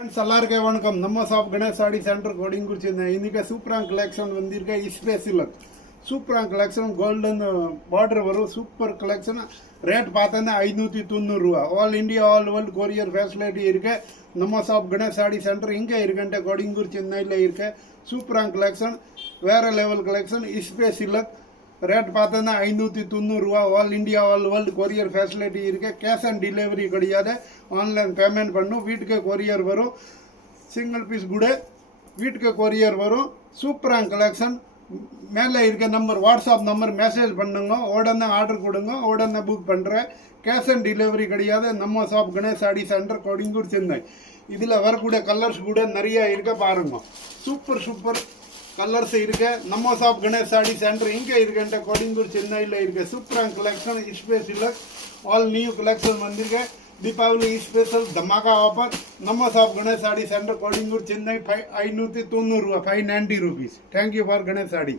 Friends எல்லாருக்கும் வணக்கம். நம்ம ஷாப் கணேஷ் சாடி சென்டர் கோடிங்கூர் சென்னை. இன்றைக்கி சூப்பரான கலெக்ஷன் வந்திருக்க ஸ்பேஸில் சூப்பரான கலெக்ஷன் கோல்டன் பார்டர் வரும். Super collection. ரேட் பார்த்தோன்னா 590 ரூபா. All India all world courier facility இருக்கு. நம்ம ஷாப் கணேஷ் சாடி சென்டர் இங்கே இருக்குன்ட்டு கோடிங்கூர் சென்னையில் இருக்க சூப்பரான கலெக்ஷன். வேறு லெவல் கலெக்ஷன் ஸ்பேஸில். ரேட் பார்த்தோன்னா 590 ரூபா. All India all world courier facility இருக்குது. கேஷ் ஆன் டெலிவரி கிடையாது. ஆன்லைன் பேமெண்ட் பண்ணும். வீட்டுக்கு கொரியர் வரும். சிங்கிள் பீஸ் கூட வீட்டுக்கு கொரியர் வரும். சூப்பரான கலெக்ஷன். மேலே இருக்க நம்பர் வாட்ஸ்அப் நம்பர் மெசேஜ் பண்ணுங்க. உடனே ஆர்டர் கொடுங்க. உடனே புக் பண்ணுறேன். கேஷ் ஆன் டெலிவரி கிடையாது. நம்ம ஷாப் கணேஷ் சாடி சென்டர் கோடிங்கூர் சென்னை. இதில் வரக்கூடிய கலர்ஸ் கூட நிறைய இருக்க பாருங்க. சூப்பர் சூப்பர் கலர்ஸ் இருக்கு. நம்ம ஷாப் கணேஷ் சாடி சென்டர் இங்கே இருக்குன்ற கோடிங்கூர் சென்னையில் இருக்கு. சூப்பரான கலெக்ஷன் ஸ்பேஸில் ஆல் நியூ கலெக்ஷன் வந்திருக்கு. दीपावली स्पेशल धमाका ऑफर. நம்ம ஷாப் கணேஷ் சாடி சென்டர் கோடிங்கூர் சென்னை 590 ரூபா, 590 rupees. Thank you for Ganesh சாடி.